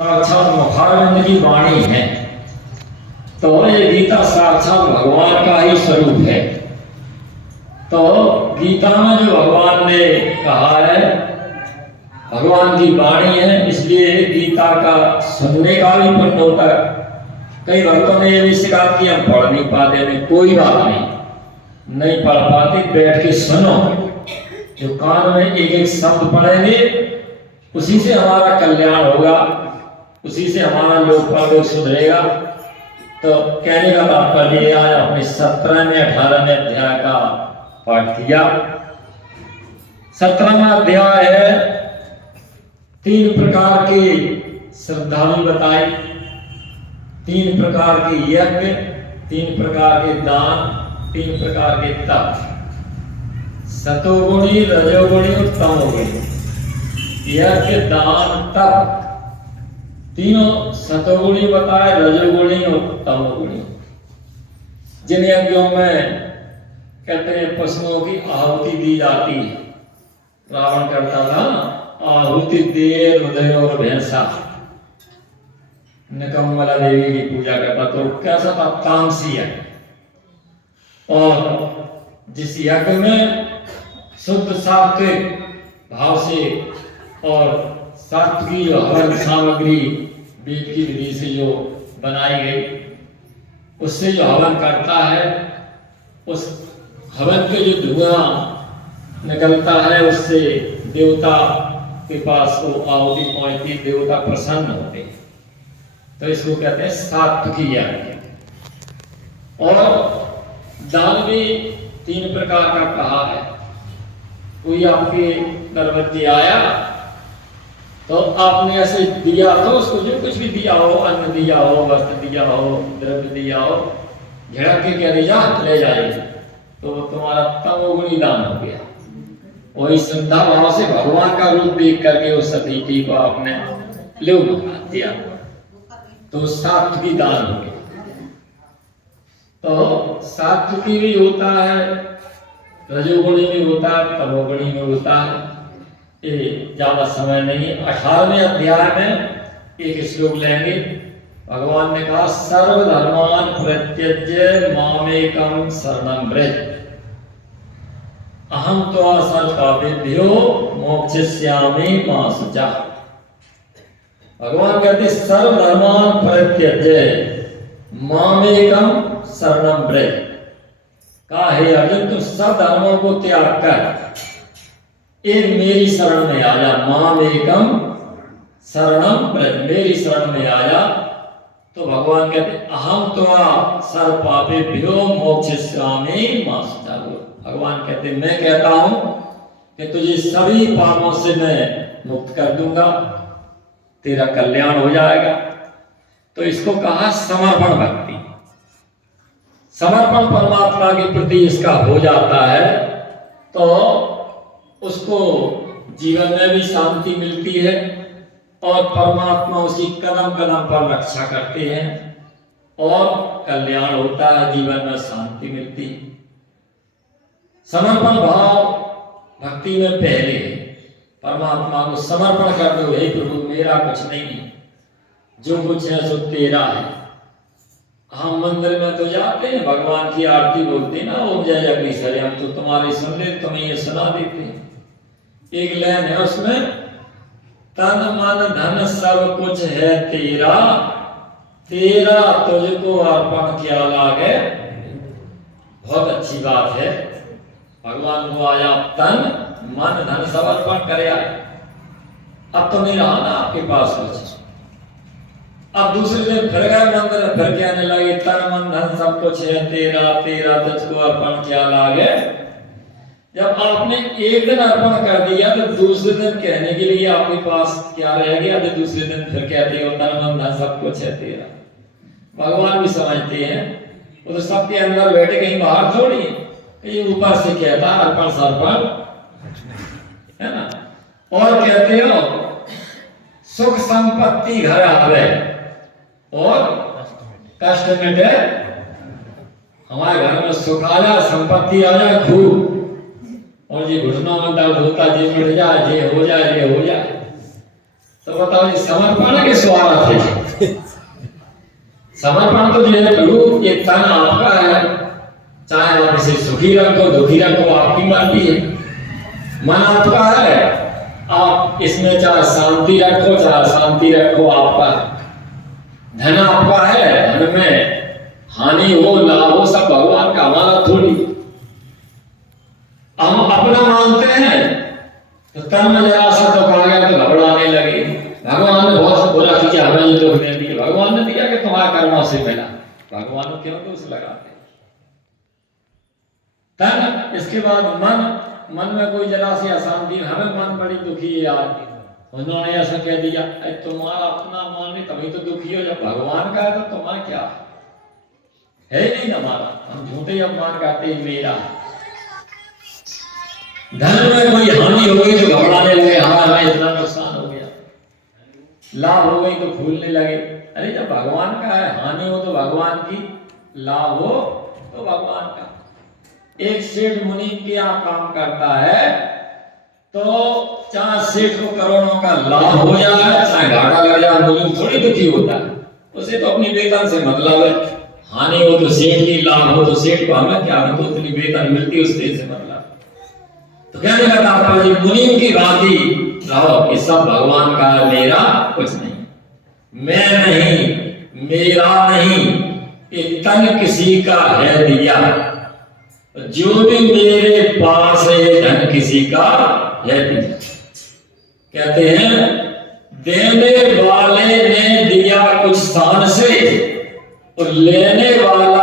साक्षात मुखारविंद की वाणी है। तो ये गीता साक्षात भगवान का ही स्वरूप है। तो गीता में जो भगवान ने कहा है भगवान की वाणी है, इसलिए गीता का सुनने का भी पुण्य होता है। कई भक्तों ने ये भी शिकायत की हम पढ़ नहीं पाते, में कोई बात नहीं पढ़ पाते, बैठ के सुनो। जो कान में एक एक शब्द पढ़ेंगे उसी से हमारा कल्याण होगा, उसी से हमारा लोक सुधरेगा। तो कहने का तात्पर्य आज अपने 17वें 18वें अध्याय का पाठ किया। 17वां अध्याय है, 3 प्रकार के श्रद्धालु बताए, 3 प्रकार के यज्ञ, 3 प्रकार के दान, 3 प्रकार के तप, सतोगुणी, रजोगुणी और तमोगुणी। यज्ञ, दान, तप तीनों सतोगुणी बताए, रजोगुणी और तमोगुणी। जिन यज्ञों में कहते हैं पशुओं की आहुति दी जाती है, रावण करता था आहुति दे हृदय और भैंसा, निकम्मला देवी की पूजा करता, तो कैसा था? तामसी है। और जिस यज्ञ में शुद्ध सात्विक भाव से और सात्विक जो हवन सामग्री वेद की विधि से जो बनाई गई, उससे जो हवन करता है, उस हवन के जो धुआं निकलता है उससे देवता के पास वो आहुति पहुंचती, देवता प्रसन्न होते हैं। तो इसको कहते हैं सात्विक यज्ञ। और दान भी 3 प्रकार का कहा है। कोई आपके दरवाजे आया तो आपने ऐसे दिया, तो उसको जो कुछ भी दिया हो, अन्न दिया हो, वस्त्र दिया हो, द्रव्य दिया हो, झड़क के कह दिया ले जाएगी, तो तुम्हारा तमोगुणी दान हो गया। वही श्रद्धा भाव से भगवान का रूप देख करके उस अतिथि को आपने ले दिया, तो सात्विकी दान हो गया। तो सात्विकी भी होता है, रजोगुणी भी होता है, तमोगुणी भी होता है। ये ज्यादा समय नहीं। 18वें अध्याय में एक श्लोक लेंगे। भगवान ने कहा सर्वधर्मान परित्यज्य मामेकं शरणं व्रज अहम त्वा सर्वपापेभ्यो मोक्षयिष्यामि मा शुचः। भगवान कहते सर्वधर्मान परित्यज्य मामेकं शरणं व्रज। कहा हे अर्जुन, तुम सब धर्मों को त्याग कर एक मेरी शरण में आ जा। मामेकं शरणं व्रज, मेरी शरण में आ जा। तो भगवान कहते अहम त्वा सर्वपापेभ्यो मोक्षयिष्यामि मा शुचः। भगवान कहते मैं कहता हूं कि तुझे सभी पापों से मैं मुक्त कर दूंगा, तेरा कल्याण हो जाएगा। तो इसको कहा समर्पण भक्ति। समर्पण परमात्मा के प्रति इसका हो जाता है तो उसको जीवन में भी शांति मिलती है और परमात्मा उसकी कदम कदम पर रक्षा करते हैं और कल्याण होता है, जीवन में शांति मिलती है। समर्पण भाव भक्ति में पहले है। परमात्मा को समर्पण कर दो, हे प्रभु मेरा कुछ नहीं है, जो कुछ है सो तेरा है। हम मंदिर में तो जाते हैं, भगवान की आरती बोलते ना, ओम जय जगदीश्वरी, हम तो तुम्हारी सुन ले, तुम्हें ये सुना देते हैं। एक लाइन है उसमें, तन मन धन सब कुछ है तेरा, तेरा तुझको अर्पण क्या लागे। बहुत अच्छी बात है। भगवान को आया तन मन धन सब अर्पण करे। अब तो नहीं रहा ना आपके पास कुछ। अब दूसरे दिन फिर गए मंदिर, फिर कहने लगे तन मन धन सब कुछ है तेरा, तेरा तुझको अर्पण क्या लागे। जब आपने एक दिन अर्पण कर दिया तो दूसरे दिन कहने के लिए आपके पास क्या रह गया, तो दूसरे दिन फिर कहते हो तन मन धन सब कुछ है तेरा। भगवान भी समझते हैं, वो तो सबके अंदर बैठे, कहीं बाहर थोड़ी, ये ऊपर से कहता अर्पण सर्पण है ना। और कहते हो सुख संपत्ति घर आवे और कष्ट मिटे। हमारे घर में सुख आ जाए, संपत्ति आ जाए खूब, और ये घुटनों में दर्द होता, ये मिट जाए, ये हो जाए, ये हो जाए, तो बताओ ये समर्पण के स्वार समर्पण तो जो है प्रभु, ये तन आपका है, चाहे आप इसे सुखी रखो दुखी रखो, आपकी मर्जी है। मन आपका है, आप इसमें चाहे शांति रखो चाहे अशांति रखो, आपका। धन आपका है, धन में हानि हो लाभ हो सब भगवान का, हमारा थोड़ी। हम अपना मानते हैं तो तन में जरा सा दुख आ गया तो घबराने लगे। भगवान ने बहुत बुरा चीज हमें ये दुख दे दी, भगवान ने दिया कि तुम्हारे कर्मों से मिला, भगवान को क्यों दोष लगाते। तन, इसके बाद मन में कोई जरा सी अशांति, हमें मन बड़ी दुखी है यार, उन्होंने ऐसा कह दिया, तुम्हारा अपना मन है तभी तो दुखी हो, जब भगवान का है तो तुम्हारा क्या है नहीं हमारा। हम झूठे अपमान करते हैं मेरा। धन में कोई हानि हो गई तो घबराने लगे, हमें इतना नुकसान हो गया। लाभ हो गई तो फूलने लगे। अरे जब भगवान का है, हानि हो तो भगवान की, लाभ हो तो भगवान का। एक सेठ मुनि के यहाँ काम करता है तो चाहे सेठ को करोड़ों का लाभ हो जाए चाहे घाटा लग जाए, मुनि थोड़ी दुखी होता है, उसे तो अपनी वेतन से मतलब है। हानि हो तो सेठ की, लाभ हो तो सेठ को, हमें क्या, हमें तो उतनी वेतन मिलती है उससे मतलब। तो कहने लगा आपका जी मुनि की भांति रहो कि सब भगवान का, मेरा कुछ नहीं, मैं नहीं, मेरा नहीं, ये तन किसी का है दिया, जो भी मेरे पास है धन किसी का है दिया। कहते हैं देने वाले ने दिया कुछ शान से और लेने वाला